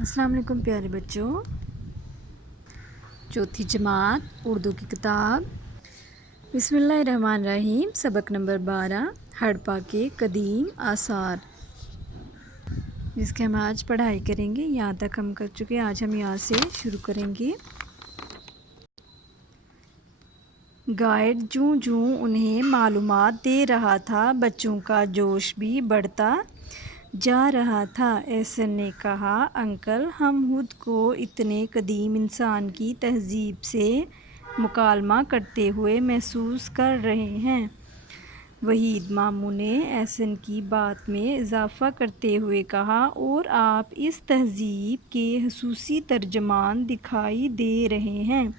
अस्सलाम वालेकुम प्यारे बच्चों। चौथी जमात उर्दू की किताब बिस्मिल्लाहिर्रहमानिर्रहीम सबक नंबर 12 हड़प्पा के कदीम आसार, जिसके हम आज पढ़ाई करेंगे। यहाँ तक हम कर चुके हैं, आज हम यहाँ से शुरू करेंगे। गाइड जूं जूं उन्हें मालूमात दे रहा था, बच्चों का जोश भी बढ़ता जा रहा था। एहसन ने कहा, अंकल, हम खुद को इतने कदीम इंसान की तहजीब से मुकालमा करते हुए महसूस कर रहे हैं। वहीद मामू ने एहसन की बात में इजाफ़ा करते हुए कहा, और आप इस तहजीब के ख़ुसूसी तर्जमान दिखाई दे रहे हैं।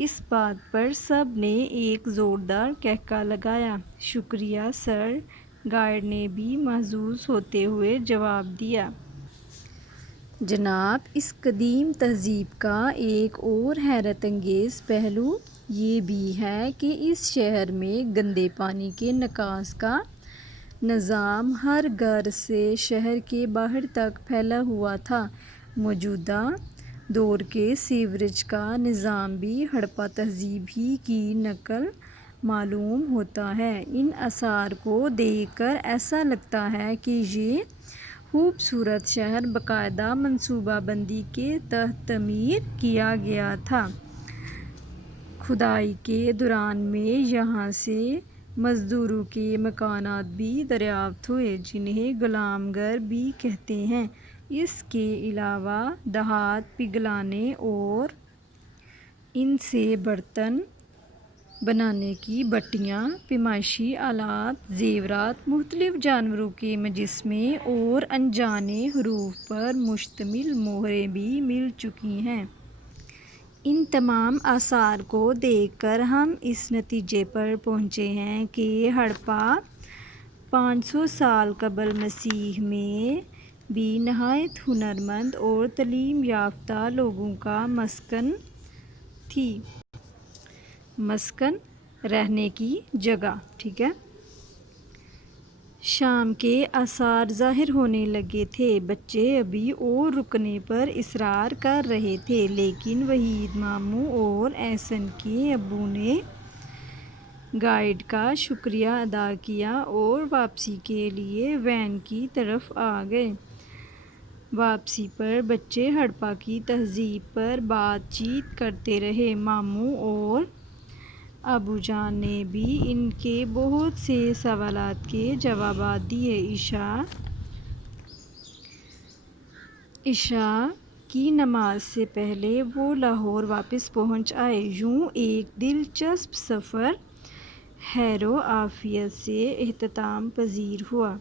इस बात पर सब ने एक ज़ोरदार कहका लगाया। शुक्रिया सर, गाइड ने भी महज़ूज़ होते हुए जवाब दिया। जनाब, इस कदीम तहजीब का एक और हैरत अंगेज़ पहलू ये भी है कि इस शहर में गंदे पानी के निकास का निज़ाम हर घर से शहर के बाहर तक फैला हुआ था। मौजूदा दौर के सीवरेज का निज़ाम भी हड़प्पा तहजीब ही की नकल मालूम होता है। इन आसार को देखकर ऐसा लगता है कि ये खूबसूरत शहर बाकायदा मनसूबाबंदी के तहत तमीर किया गया था। खुदाई के दौरान में यहाँ से मज़दूरों के मकानात भी दरियाफ्त हुए, जिन्हें गुलामगर भी कहते हैं। इसके अलावा देहात पिघलाने और इनसे बर्तन बनाने की भट्टियाँ, पैमाइशी आलात, ज़ेवरात, मुख्तलिफ जानवरों के मुजस्समे और अनजाने हरूफ पर मुश्तमिल मोहरें भी मिल चुकी हैं। इन तमाम आसार को देखकर हम इस नतीजे पर पहुँचे हैं कि हड़प्पा 500 साल कबल मसीह में भी नहायत हुनरमंद और तालीम याफ्ता लोगों का मस्कन थी। मस्कन, रहने की जगह, ठीक है। शाम के आसार ज़ाहिर होने लगे थे। बच्चे अभी और रुकने पर इसरार कर रहे थे, लेकिन वहीद मामू और एहसन के अब्बू ने गाइड का शुक्रिया अदा किया और वापसी के लिए वैन की तरफ आ गए। वापसी पर बच्चे हड़प्पा की तहजीब पर बातचीत करते रहे। मामू और अबू जान ने भी इनके बहुत से सवालात के जवाबात दिए। इशा की नमाज से पहले वो लाहौर वापस पहुंच आए। यूं एक दिलचस्प सफ़र हैरो आफियत से इख्तिताम पजीर हुआ।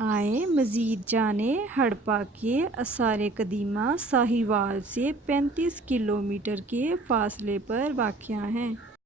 आए मज़ीद जाने, हड़प्पा के आसार कदीमा साहिवाल से 35 किलोमीटर के फासले पर वाक़या हैं।